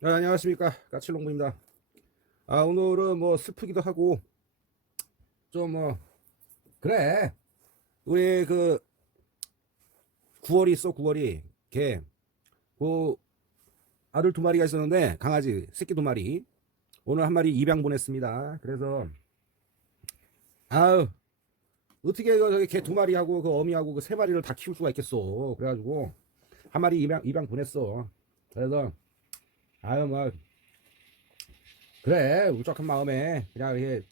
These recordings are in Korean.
네, 안녕하십니까. 까칠농부입니다. 아 오늘은 뭐 슬프기도 하고 좀 뭐 그래. 우리 그 9월이 있어 9월이. 걔그 아들 두 마리가 있었는데 강아지 새끼 두 마리. 오늘 한 마리 입양 보냈습니다. 그래서 아우 어떻게 그 저기 개 두 마리하고 그 어미하고 그 세 마리를 다 키울 수가 있겠어. 그래가지고 한 마리 입양 입양 보냈어. 그래서 아유 뭐 그래 울적한 마음에 그냥 이렇게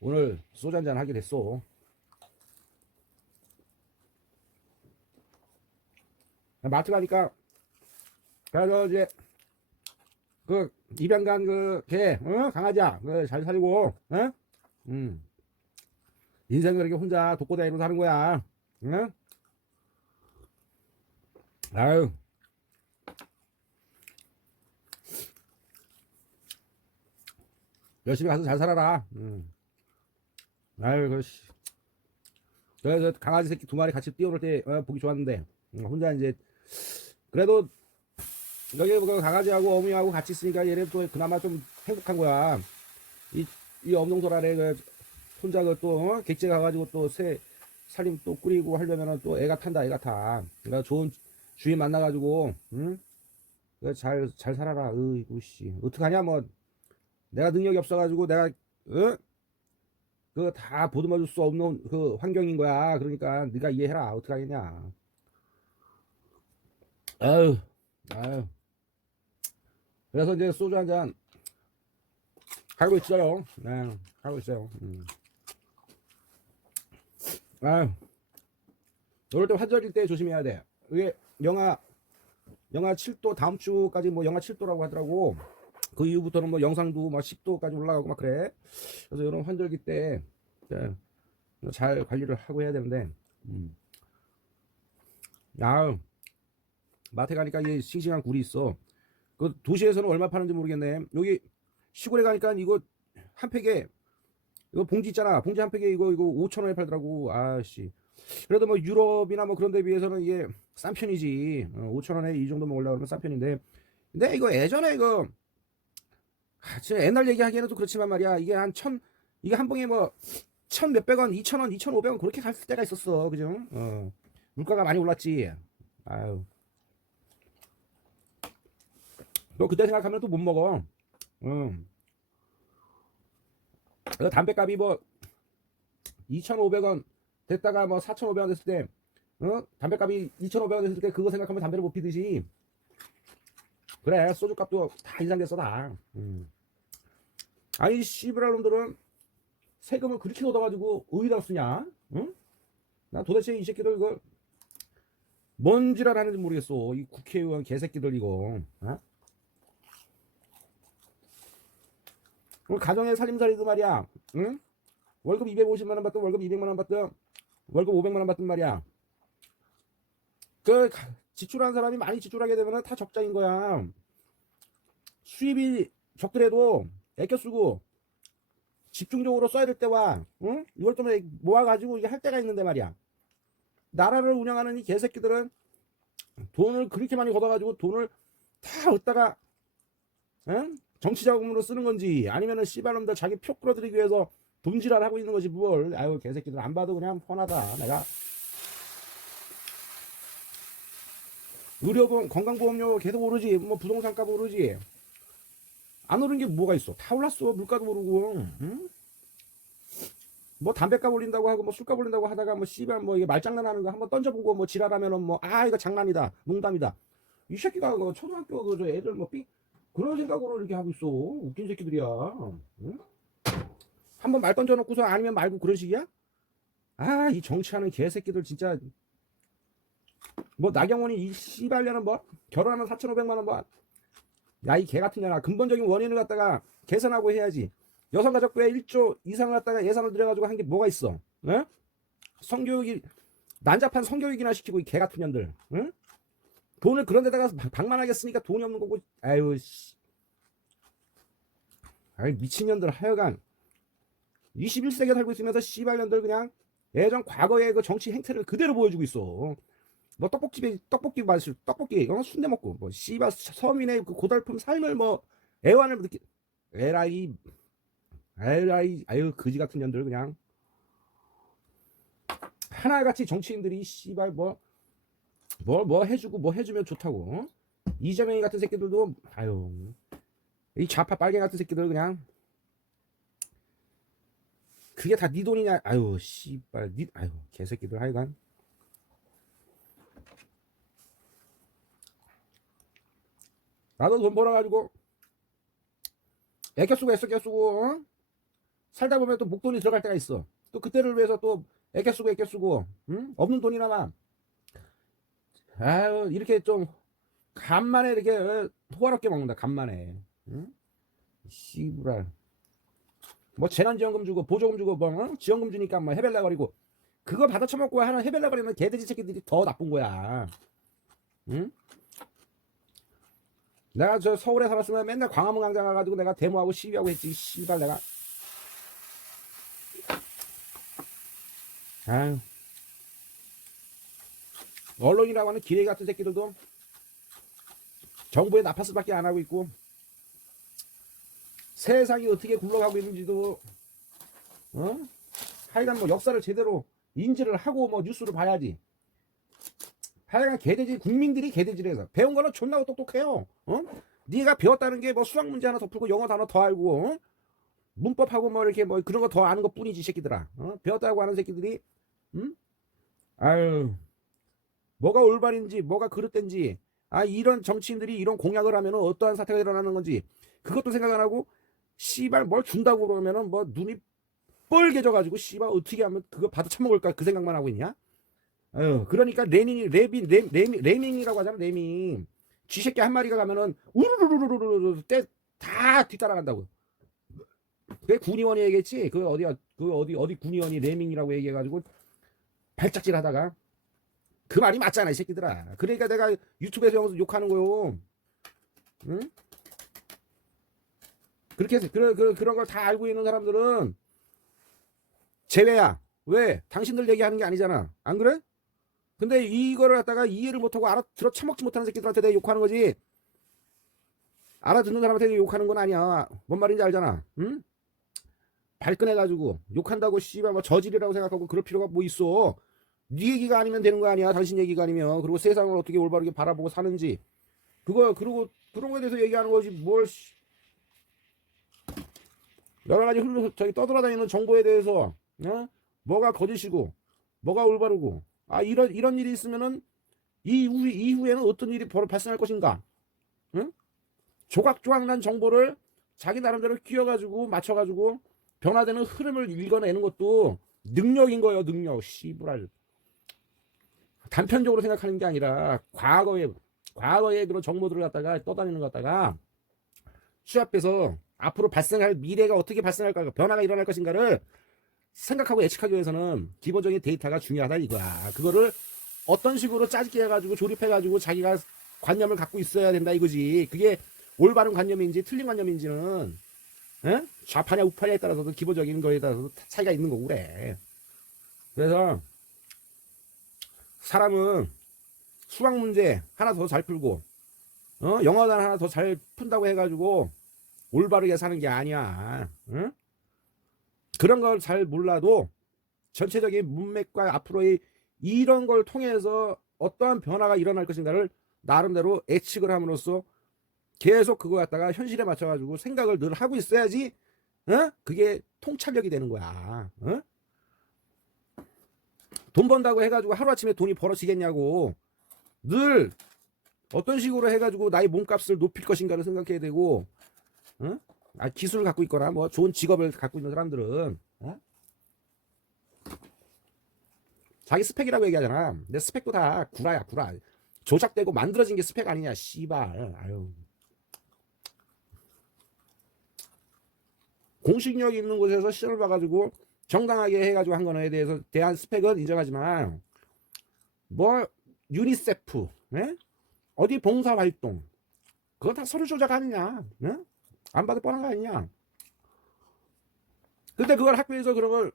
오늘 소주 한잔 하게 됐어 마트 가니까 그래서 이제 그 입양 간 그개 어? 강아지야 그 잘 살고 어? 음 인생을 이렇게 혼자 독고다니로 사는 거야 응? 아유 열심히 가서 잘 살아라. 음. 아유, 그, 씨. 그래서 강아지 새끼 두 마리 같이 뛰어놀 때 어, 보기 좋았는데, 음, 혼자 이제, 그래도, 여기 그 강아지하고 어미하고 같이 있으니까 얘네 또 그나마 좀 행복한 거야. 이, 이 엄동설 아래 그, 혼자 그 또, 어? 객지 가가지고 또 새, 살림 또 꾸리고 하려면은 또 애가 탄다, 애가 타. 그러니까 좋은 주인 만나가지고, 응? 그 잘, 잘 살아라. 으이구, 씨. 어떡하냐, 뭐. 내가 능력이 없어가지고 내가 어? 그다 보듬어 줄 수 없는 그 환경인 거야. 그러니까 네가 이해해라. 어떻게 하겠냐. 아유, 아유. 그래서 이제 소주 한 잔 하고 있어요. 네, 하고 있어요. 음. 아유, 이럴 때 환절일 때 조심해야 돼. 이게 영하 영하 7도 다음 주까지 뭐 영하 7도라고 하더라고. 그 이후부터는 뭐 영상도 막 10도까지 올라가고 막 그래. 그래서 이런 환절기 때 잘 관리를 하고 해야 되는데, 음. 야, 마트 가니까 이 싱싱한 굴이 있어. 그 도시에서는 얼마 파는지 모르겠네. 여기 시골에 가니까 이거 한 팩에 이거 봉지 있잖아. 봉지 한 팩에 이거 이거 5천 원에 팔더라고. 아씨. 그래도 뭐 유럽이나 뭐 그런 데 비해서는 이게 싼 편이지. 어, 5천 원에 이 정도만 올라가면 싼 편인데. 근데 이거 예전에 이거 아, 진짜 옛날 얘기하기에는 좀 그렇지만 말이야. 이게 한 천, 이게 한 봉에 뭐, 천 몇백 원, 이천 원, 이천 오백 원 그렇게 갈 때가 있었어. 그죠? 어. 물가가 많이 올랐지. 아유. 너 그때 생각하면 또 못 먹어. 응. 그래서 담배값이 뭐, 2,500원 됐다가 뭐 4,500원 됐을 때, 어? 담배값이 2,500원 됐을 때 그거 생각하면 담배를 못 피듯이. 그래, 소주값도 다 인상됐어, 다. 음. 아니 씨부랄 놈들은 세금을 그렇게 얻어가지고 어디다 쓰냐? 응? 나 도대체 이 새끼들 이거 뭔 지랄 하는지 모르겠어. 이 국회의원 개새끼들 이거. 어? 우리 가정의 살림살이도 말이야. 응? 월급 250만 원 받든 월급 200만 원 받든 월급 500만 원 받든 말이야. 그 지출하는 사람이 많이 지출하게 되면 다 적자인 거야. 수입이 적더라도 애껴 쓰고 집중적으로 써야 될 때와 응? 이걸 좀 모아가지고 이게 할 때가 있는데 말이야. 나라를 운영하는 이 개새끼들은 돈을 그렇게 많이 걷어가지고 돈을 다 얻다가 응? 정치 자금으로 쓰는 건지 아니면은 씨발놈들 자기 표 끌어들이기 위해서 돈지랄 하고 있는 거지 뭘 아유 개새끼들 안 봐도 그냥 뻔하다 내가 의료보험 건강보험료 계속 오르지 뭐 부동산 값 오르지 안 오른 게 뭐가 있어? 다 올랐어. 물가도 오르고. 응? 뭐 담배값 올린다고 하고 뭐 술값 올린다고 하다가 뭐 씨발 뭐 이게 말장난하는 거 한번 던져보고 뭐 지랄하면은 뭐 아 이거 장난이다 농담이다 이 새끼가 그 초등학교 그 저 애들 뭐 삐 그런 생각으로 이렇게 하고 있어 웃긴 새끼들이야 응? 한번 말 던져놓고서 아니면 말고 그런 식이야 아 이 정치하는 개새끼들 진짜 뭐 나경원이 이 씨발년은 뭐 결혼하면 4,500만 원뭐 야, 이 개 같은 년아. 근본적인 원인을 갖다가 개선하고 해야지. 여성가족부에 1조 이상을 갖다가 예산을 들여가지고 한 게 뭐가 있어? 응? 성교육이, 난잡한 성교육이나 시키고 이 개 같은 년들. 응? 돈을 그런 데다가 방만하게 쓰니까 돈이 없는 거고, 아유, 씨. 아이, 미친년들 하여간. 21세기에 살고 있으면서 씨발년들 그냥 예전 과거의 그 정치 행태를 그대로 보여주고 있어. 뭐 떡볶이 떡볶이 맛을 떡볶이 어? 순대 먹고 뭐 씨발 서민의 그 고달픈 삶을 뭐 애환을 느끼 에라이 에라이 아유 거지 같은 년들 그냥 하나같이 정치인들이 씨발 뭐 뭐 뭐 해주고 뭐 해주면 좋다고 어? 이재명이 같은 새끼들도 아유 이 좌파 빨갱이 같은 새끼들 그냥 그게 다 네 돈이냐 아유 씨발 니 아유 개새끼들 하여간 나도 돈 벌어가지고 애껴 쓰고 애써 껴 쓰고 어? 살다 보면 또 목돈이 들어갈 때가 있어 또 그때를 위해서 또 애껴 쓰고 애껴 쓰고 응? 없는 돈이나마 아유 이렇게 좀 간만에 이렇게 어, 호화롭게 먹는다 간만에 응? 씨부랄 뭐 재난지원금 주고 보조금 주고 뭐 어? 지원금 주니까 뭐 해벨라거리고 그거 받아 처먹고 하는 해벨라거리는 개돼지 새끼들이 더 나쁜 거야 응? 내가 저 서울에 살았으면 맨날 광화문 광장 가가지고 내가 데모하고 시위하고 했지 씨발 내가. 아유. 언론이라고 하는 기레기 같은 새끼들도 정부의 나파스밖에 안 하고 있고 세상이 어떻게 굴러가고 있는지도 어? 하여간 뭐 역사를 제대로 인지를 하고 뭐 뉴스를 봐야지 하여간 개돼지 국민들이 개돼지래서 배운 거는 존나 똑똑해요 어? 네가 배웠다는 게 뭐 수학 문제 하나 더 풀고 영어 단어 더 알고 어? 문법하고 뭐 이렇게 뭐 그런 거 더 아는 것 뿐이지 이 새끼들아 어? 배웠다고 하는 새끼들이 응? 아유 뭐가 올바른지 뭐가 그릇된지 아 이런 정치인들이 이런 공약을 하면은 어떠한 사태가 일어나는 건지 그것도 생각 안 하고 씨발 뭘 준다고 그러면은 뭐 눈이 뻘개져 가지고 씨발 어떻게 하면 그거 받아 처먹을까 그 생각만 하고 있냐 아유 그러니까 레닌이 레빈 레, 레, 레밍이라고 하잖아 레밍. 쥐새끼 한 마리가 가면은 우르르르르르르 때다 뒤따라간다고. 그게 군의원이 얘기했지? 그 어디야 그 어디 어디 군의원이 레밍이라고 얘기해가지고 발작질 하다가 그 말이 맞잖아 이 새끼들아. 그러니까 내가 유튜브에서 욕하는 거요. 응? 그렇게 해서 그런 그런 그런 걸 다 알고 있는 사람들은 제외야. 왜? 당신들 얘기하는 게 아니잖아. 안 그래? 근데 이거를 갖다가 이해를 못하고 알아들어 처먹지 못하는 새끼들한테 내가 욕하는 거지. 알아듣는 사람한테 욕하는 건 아니야. 뭔 말인지 알잖아. 응? 발끈해가지고 욕한다고 씨발 뭐 저질이라고 생각하고 그럴 필요가 뭐 있어. 네 얘기가 아니면 되는 거 아니야. 당신 얘기가 아니면. 그리고 세상을 어떻게 올바르게 바라보고 사는지. 그거 그리고 그런 거에 대해서 얘기하는 거지. 뭘 씨. 여러 가지 흘러 저기 떠돌아다니는 정보에 대해서 어? 뭐가 거짓이고 뭐가 올바르고 아 이런 이런 일이 있으면은 이후 이후에는 어떤 일이 벌 발생할 것인가? 응? 조각조각 난 정보를 자기 나름대로 끼워가지고 맞춰가지고 변화되는 흐름을 읽어내는 것도 능력인 거예요 능력. 씨부랄. 단편적으로 생각하는 게 아니라 과거에 과거에 그런 정보들을 갖다가 떠다니는 것 갖다가 수합해서 앞으로 발생할 미래가 어떻게 발생할까 변화가 일어날 것인가를 생각하고 예측하기 위해서는 기본적인 데이터가 중요하다 이거야 그거를 어떤 식으로 짜집게 해가지고 조립해가지고 자기가 관념을 갖고 있어야 된다 이거지 그게 올바른 관념인지 틀린 관념인지는 에? 좌파냐 우파냐에 따라서도 기본적인 거에 따라서 차이가 있는 거고 그래 그래서 사람은 수학 문제 하나 더 잘 풀고 어? 영어 단 하나 더 잘 푼다고 해가지고 올바르게 사는 게 아니야 응? 그런 걸 잘 몰라도 전체적인 문맥과 앞으로의 이런 걸 통해서 어떠한 변화가 일어날 것인가를 나름대로 예측을 함으로써 계속 그거 갖다가 현실에 맞춰가지고 생각을 늘 하고 있어야지 어? 그게 통찰력이 되는 거야 어? 돈 번다고 해가지고 하루아침에 돈이 벌어지겠냐고 늘 어떤 식으로 해가지고 나의 몸값을 높일 것인가를 생각해야 되고 어? 아, 기술을 갖고 있거나 뭐 좋은 직업을 갖고 있는 사람들은 어? 자기 스펙이라고 얘기하잖아 근데 스펙도 다 구라야 구라 조작되고 만들어진 게 스펙 아니냐 씨발 아유 공식력 있는 곳에서 시험을 봐가지고 정당하게 해가지고 한 거에 대해서 대한 스펙은 인정하지만 뭐 유니세프 예? 어디 봉사활동 그거 다 서류 조작 아니냐 예? 안 봐도 뻔한 거 아니냐. 근데 그걸 학교에서 그런 걸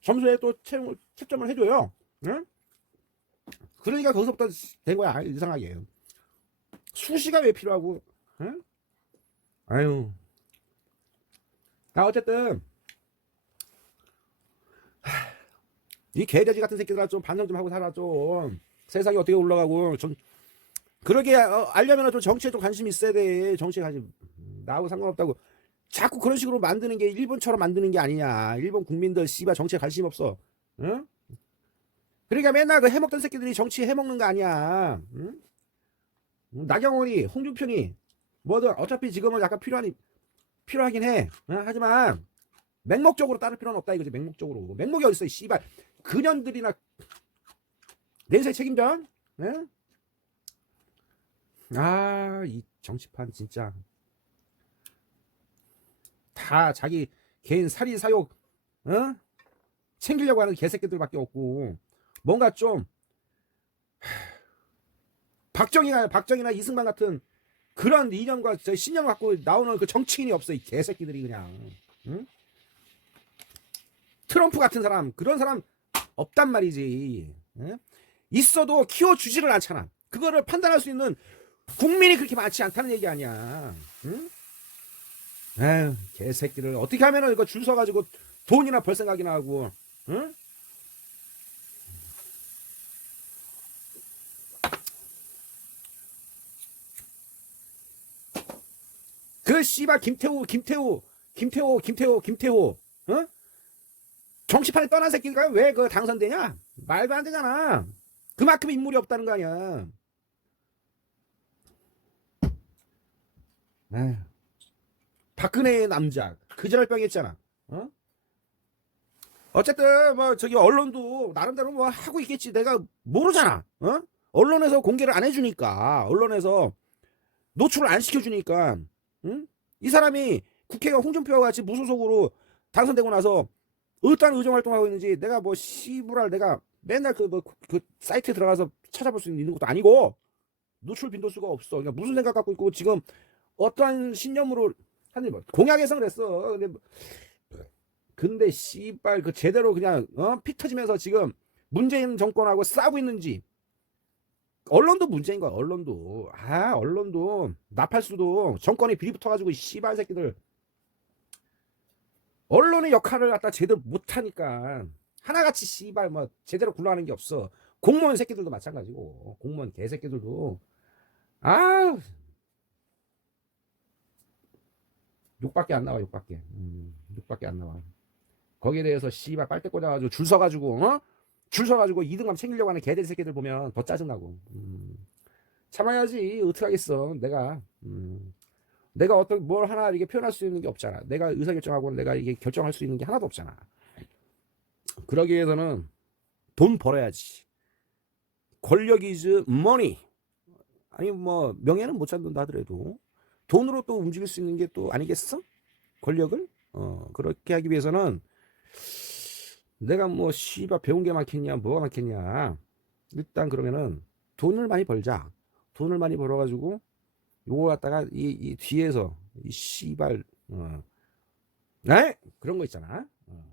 점수에 또 채, 채점을 해줘요. 예? 그러니까 거기서부터 된 거야 이상하게. 수시가 왜 필요하고 응? 아유. 아 어쨌든 하, 이 개돼지 같은 새끼들아 좀 반성 좀 하고 살아 좀. 세상이 어떻게 올라가고 좀 그러게 어, 알려면 좀 정치에 좀 관심 있어야 돼. 정치에 관심 나하고 상관없다고. 자꾸 그런 식으로 만드는 게 일본처럼 만드는 게 아니냐. 일본 국민들 씨발 정치에 관심 없어. 응? 그러니까 맨날 그 해먹던 새끼들이 정치 해먹는 거 아니야. 응? 나경원이 홍준표니 뭐든 어차피 지금은 약간 필요하니 필요하긴 해. 응? 하지만 맹목적으로 따를 필요는 없다 이거지 맹목적으로. 맹목이 어딨어 이 씨발. 그년들이나 내세 책임져. 응? 아 이 정치판 진짜 다 자기 개인 사리 사욕 어? 챙기려고 하는 개새끼들밖에 없고 뭔가 좀 하, 박정희나 박정희나 이승만 같은 그런 이념과 저 신념을 갖고 나오는 그 정치인이 없어 이 개새끼들이 그냥 응? 트럼프 같은 사람 그런 사람 없단 말이지 응? 있어도 키워주지를 않잖아 그거를 판단할 수 있는 국민이 그렇게 많지 않다는 얘기 아니야 응? 에휴 개새끼를 어떻게 하면은 이거 줄 서가지고 돈이나 벌 생각이나 하고 응? 그 씨발 김태우 김태우 김태우 김태우 김태우 어? 정치판에 떠난 새끼가 왜 그 당선되냐 말도 안 되잖아 그만큼 인물이 없다는 거 아니야 에휴. 박근혜의 남자 그저랄병 했잖아 어? 어쨌든 뭐 저기 언론도 나름대로 뭐 하고 있겠지 내가 모르잖아 어? 언론에서 공개를 안 해주니까 언론에서 노출을 안 시켜주니까 응? 이 사람이 국회가 홍준표와 같이 무소속으로 당선되고 나서 어떠한 의정 활동하고 있는지 내가 뭐 씨부랄 내가 맨날 그 뭐 그 사이트에 들어가서 찾아볼 수 있는 것도 아니고 노출 빈도수가 없어. 그러니까 무슨 생각 갖고 있고 지금 어떠한 신념으로 하는 뭐 공약에서 그랬어. 근데 뭐- 근데 씨발 그 제대로 그냥 어? 피 터지면서 지금 문재인 정권하고 싸우고 있는지. 언론도 문제인 거야 언론도. 아 언론도 나팔수도 정권이 비리 붙어가지고 이 씨발 새끼들. 언론의 역할을 갖다 제대로 못하니까 하나같이 씨발 뭐 제대로 굴러가는 게 없어. 공무원 새끼들도 마찬가지고 공무원 개새끼들도. 아 욕밖에 안 나와 욕밖에. 음, 욕밖에 안 나와. 거기에 대해서 씨발 빨대 꽂아가지고 줄 서가지고 어? 줄 서가지고 이등감 챙기려고 하는 개들 새끼들 보면 더 짜증나고. 음, 참아야지 어떻게 하겠어 내가. 음, 내가 어떤 뭘 하나 이게 표현할 수 있는 게 없잖아. 내가 의사결정하고 내가 이게 결정할 수 있는 게 하나도 없잖아. 그러기 위해서는 돈 벌어야지. 권력 이즈 머니 아니 뭐 명예는 못 잡는다 하더라도 돈으로 또 움직일 수 있는 게 또 아니겠어 권력을 어 그렇게 하기 위해서는 내가 뭐 씨발 배운 게 많겠냐 뭐가 많겠냐 일단 그러면은 돈을 많이 벌자 돈을 많이 벌어가지고 요거 갖다가 이, 이 뒤에서 이 씨발 어. 네? 그런 거 있잖아 어.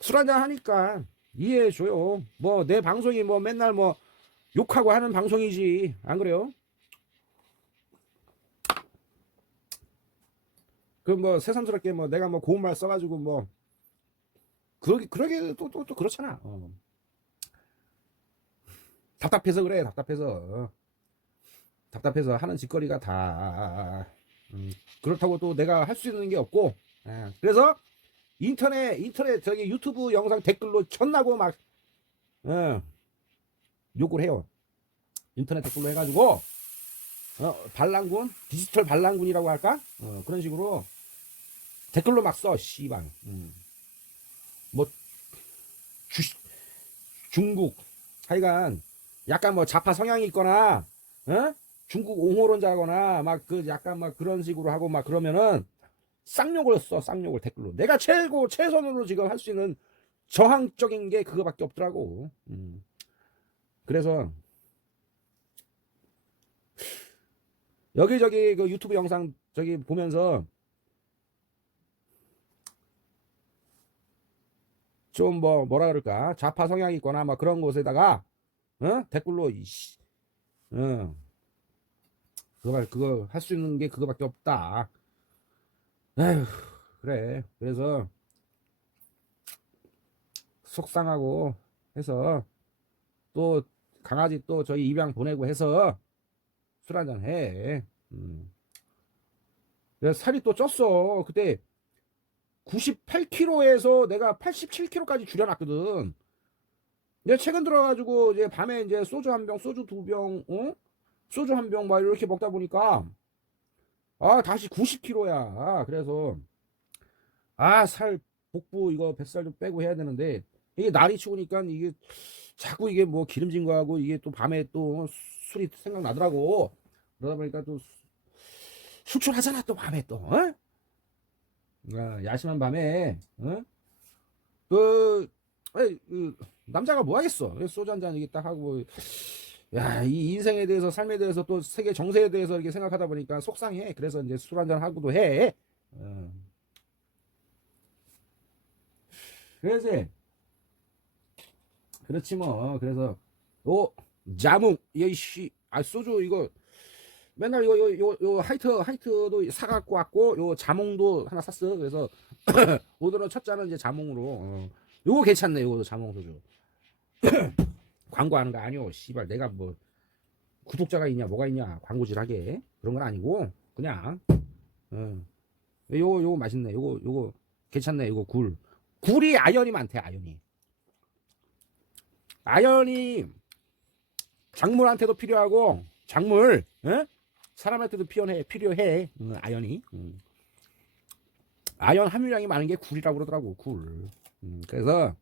술 한잔 하니까 이해해줘요 뭐 내 방송이 뭐 맨날 뭐 욕하고 하는 방송이지 안 그래요? 그뭐 새삼스럽게 뭐 내가 뭐 고운 말 써가지고 뭐 그러기 그러게 또 또 또 그렇잖아. 어. 답답해서 그래 답답해서 어. 답답해서 하는 짓거리가 다 음, 그렇다고 또 내가 할 수 있는 게 없고 예. 그래서 인터넷 인터넷 저기 유튜브 영상 댓글로 전나고 막 어, 욕을 해요. 인터넷 댓글로 해가지고 어, 반란군 디지털 반란군이라고 할까? 어, 그런 식으로 댓글로 막 써, 씨발. 음. 뭐, 주, 중국, 하여간, 약간 뭐 좌파 성향이 있거나, 어? 중국 옹호론자거나, 막 그 약간 막 그런 식으로 하고 막 그러면은, 쌍욕을 써, 쌍욕을 댓글로. 내가 최고, 최선으로 지금 할 수 있는 저항적인 게 그거밖에 없더라고. 음. 그래서, 여기저기 그 유튜브 영상 저기 보면서 좀 뭐 뭐라 그럴까? 좌파 성향이 있거나 막 그런 곳에다가 어? 댓글로 이씨. 어. 그거 그거 할 수 있는 게 그거밖에 없다. 에휴 그래. 그래서 속상하고 해서 또 강아지 또 저희 입양 보내고 해서 술 한잔 해. 음. 내가 살이 또 쪘어. 그때 98kg에서 내가 87kg까지 줄여놨거든. 내가 최근 들어가지고 이제 밤에 이제 소주 한 병, 소주 두 병, 어? 소주 한 병 막 이렇게 먹다 보니까 아 다시 90kg야. 그래서 아 살 복부 이거 뱃살 좀 빼고 해야 되는데 이게 날이 추우니까 이게 자꾸 이게 뭐 기름진 거하고 이게 또 밤에 또 술이 생각나더라고. 그러다 보니까 또 술출하잖아 또 밤에 또. 어? 야, 야심한 밤에 어? 그, 에이, 그 남자가 뭐 하겠어? 소주 한잔 이게 딱 하고 야, 이 인생에 대해서 삶에 대해서 또 세계 정세에 대해서 이렇게 생각하다 보니까 속상해. 그래서 이제 술 한잔 하고도 해. 어. 그래서 그렇지 뭐. 그래서 오 자몽 이씨 아 소주 이거 맨날 이거 요, 요, 요 하이트 하이트도 사 갖고 왔고 요 자몽도 하나 샀어. 그래서 오늘은 첫 잔은 이제 자몽으로. 어. 요거 괜찮네. 요거 자몽 소주. 광고하는 거 아니오. 씨발 내가 뭐 구독자가 있냐 뭐가 있냐 광고질하게 그런 건 아니고 그냥 어. 요거 요거 맛있네. 요거 요거 괜찮네. 요거 굴. 굴이 아연이 많대. 아연이. 아연이 작물한테도 필요하고 작물 예? 사람한테도 필요해 필요해 음, 아연이 음. 아연 함유량이 많은 게 굴이라고 그러더라고 굴 음, 그래서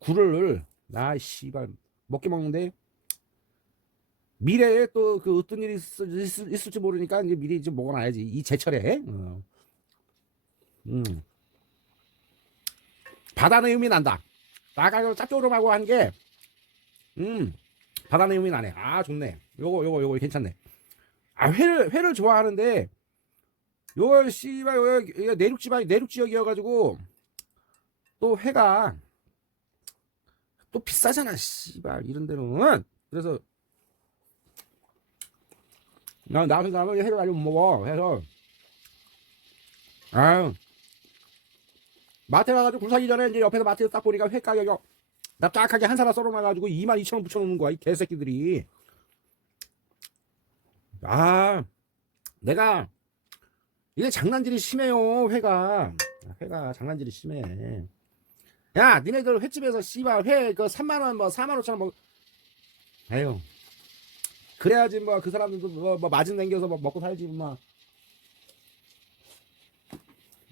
굴을 나 씨발 먹게 먹는데 미래에 또 그 어떤 일이 있을, 지 모르니까 이제 미리 좀 먹어놔야지 이 제철에 어. 음. 바다는 의미 난다 아까 짭조름하고 한게 음, 바다 내음이 나네. 아, 좋네. 요거, 요거, 요거 괜찮네. 아, 회를, 회를 좋아하는데, 요거, 씨발, 요 내륙 지방이, 내륙 지역이어가지고, 또 회가, 또 비싸잖아, 씨발, 이런 데는. 그래서, 나, 나한테 가면 회를 아직 못 먹어. 해서, 아유, 마트 가가지고 굴 사기 전에 이제 옆에서 마트에서 딱 보니까 회 가격이 납작하게 한 사람 썰어놔가지고 22,000원 붙여놓는 거야, 이 개새끼들이. 아, 내가, 이게 장난질이 심해요, 회가. 회가 장난질이 심해. 야, 니네들 횟집에서 씨발 회 그 3만원, 뭐 4만 5천원 뭐, 에휴. 그래야지 뭐 그 사람들도 뭐, 뭐 마진 남겨서 뭐 먹고 살지 뭐.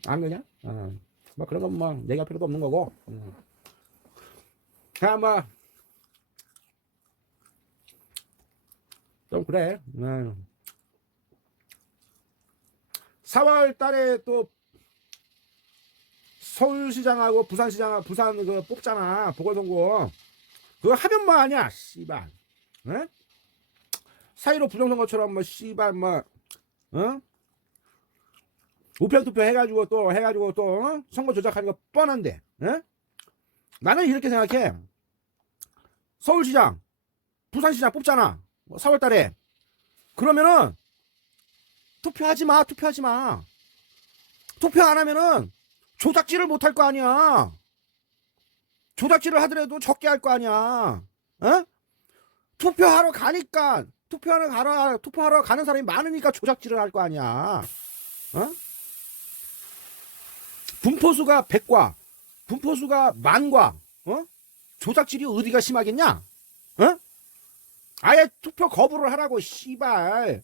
안 그냐? 어. 뭐 그런 건뭐 내가 필요도 없는 거고. 음. 아마 좀 그래. 음. 4월 달에 또 서울시장하고 부산시장 부산 그 뽑잖아 보궐선거 그거 하면 뭐 하냐 씨발 응? 사이로 부정선거처럼 뭐 씨발 뭐 어? 우편 투표 해가지고 또 해가지고 또 어? 선거 조작하는 거 뻔한데 응? 나는 이렇게 생각해. 서울시장, 부산시장 뽑잖아. 4월 뭐 달에. 그러면은, 투표하지 마, 투표하지 마. 투표 안 하면은, 조작질을 못 할 거 아니야. 조작질을 하더라도 적게 할 거 아니야. 어? 투표하러 가니까, 투표하러 가러, 투표하러 가는 사람이 많으니까 조작질을 할 거 아니야. 어? 분포수가 100과, 분포수가 만과, 어? 조작질이 어디가 심하겠냐? 어? 아예 투표 거부를 하라고, 씨발.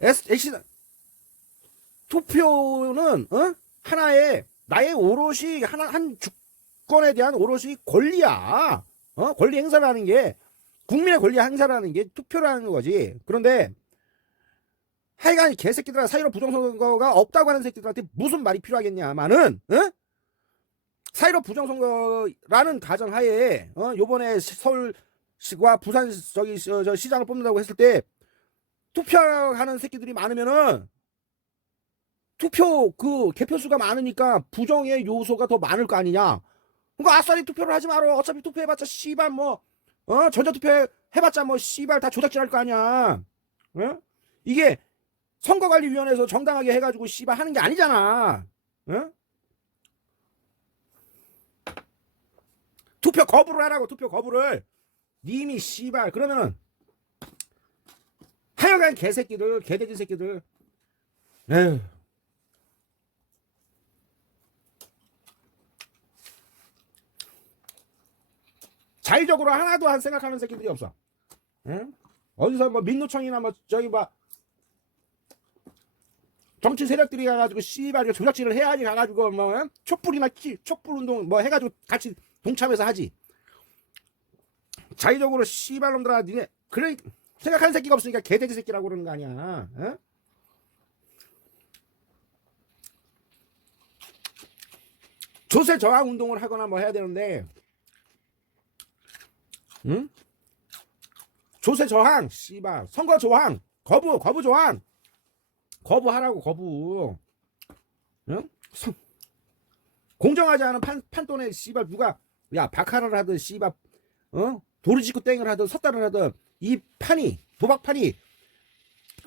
X, 투표는, 어? 하나의, 나의 오롯이, 하나, 한 주권에 대한 오롯이 권리야. 어? 권리 행사라는 게, 국민의 권리 행사라는 게 투표라는 거지. 그런데, 하여간 개새끼들아 사이로 부정선거가 없다고 하는 새끼들한테 무슨 말이 필요하겠냐마는, 어? 사이로 부정선거라는 가정하에 어 요번에 서울시와 부산 저기 저, 저 시장을 뽑는다고 했을 때 투표하는 새끼들이 많으면은 투표 그 개표 수가 많으니까 부정의 요소가 더 많을 거 아니냐. 그거 아싸리 투표를 하지 마라. 어차피 투표해봤자 씨발 뭐 어? 전자투표 해봤자 뭐 씨발 다 조작질 할 거 아니야. 어? 이게 선거관리위원회에서 정당하게 해가지고 씨발 하는 게 아니잖아. 어? 투표 거부를 하라고 투표 거부를. 님이 씨발 그러면은 하여간 개새끼들 개돼지 새끼들. 자의적으로 하나도 안 생각하는 새끼들이 없어. 응? 어디서 뭐 민노총이나 뭐 저기 뭐 정치 세력들이 가가지고 씨발 조작질을 해야지 가가지고 뭐 응? 촛불이나 키, 촛불 운동 뭐 해가지고 같이 동참해서 하지. 자의적으로 씨발 놈들아 니네 그래 생각하는 새끼가 없으니까 개돼지 새끼라고 그러는 거 아니야. 응? 조세 저항 운동을 하거나 뭐 해야 되는데 응? 조세 저항, 씨발, 선거 저항, 거부, 거부 저항, 거부하라고 거부. 응? 선- 공정하지 않은 판, 판돈에 씨발 누가 야 박하를 하든 씨발 어 도리지구 땡을 하든 섰다를 하든 이 판이 도박 판이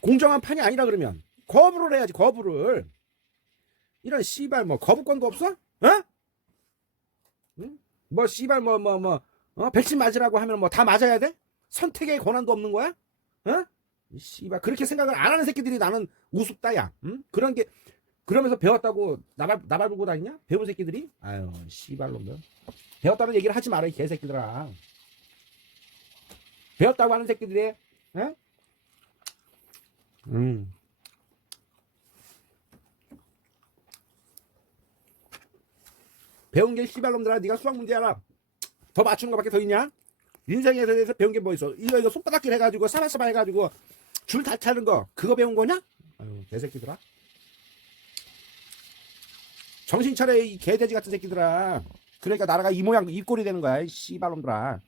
공정한 판이 아니라 그러면 거부를 해야지 거부를 이런 씨발 뭐 거부권도 없어? 어? 응? 뭐 씨발 뭐 뭐뭐 어? 백신 맞으라고 하면 뭐 다 맞아야 돼? 선택의 권한도 없는 거야? 어? 이 씨발 그렇게 생각을 안 하는 새끼들이 나는 우습다야. 응? 그런 게 그러면서 배웠다고 나발 나발 불고 다니냐? 배운 새끼들이? 아유 씨발놈들. 배웠다는 얘기를 하지 마라 이 개새끼들아. 배웠다고 하는 새끼들이 에? 음. 배운 게 씨발놈들아 네가 수학 문제 알아. 더 맞추는 거밖에 더 있냐? 인생에 대해서 배운 게 뭐 있어? 이거 이거 손바닥질 해가지고 사바사바 해가지고 줄 다 차는 거 그거 배운 거냐? 아유 개새끼들아. 정신 차려 이 개돼지 같은 새끼들아. 그러니까 나라가 이 모양 이 꼴이 되는 거야 이 씨발놈들아.